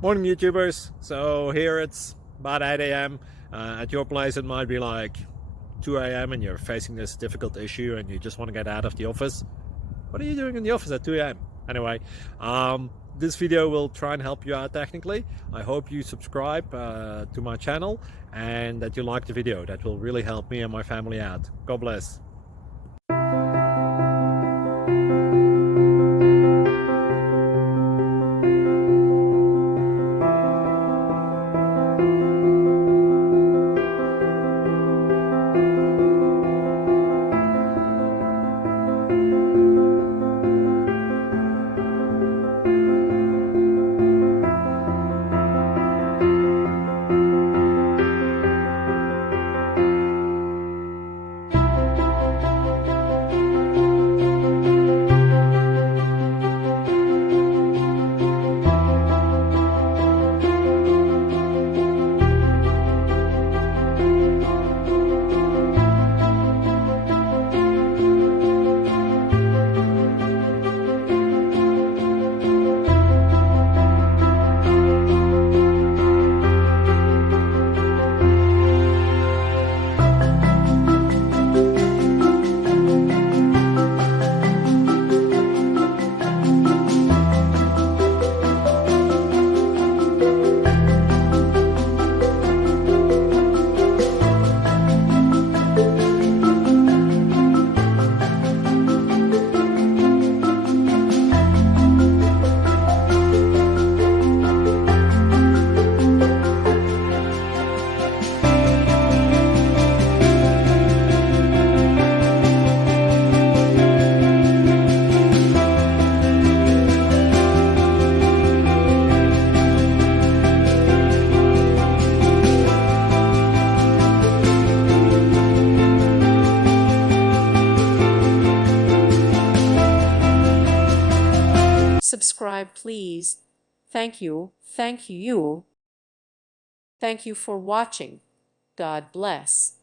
Morning YouTubers. So here it's about 8 a.m. At your place it might be like 2 a.m. and you're facing this difficult issue and you just want to get out of the office. What are you doing in the office at 2 a.m.? Anyway, this video will try and help you out technically. I hope you subscribe to my channel and that you like the video. That will really help me and my family out. God bless. Subscribe, please. Thank you. Thank you. Thank you for watching. God bless.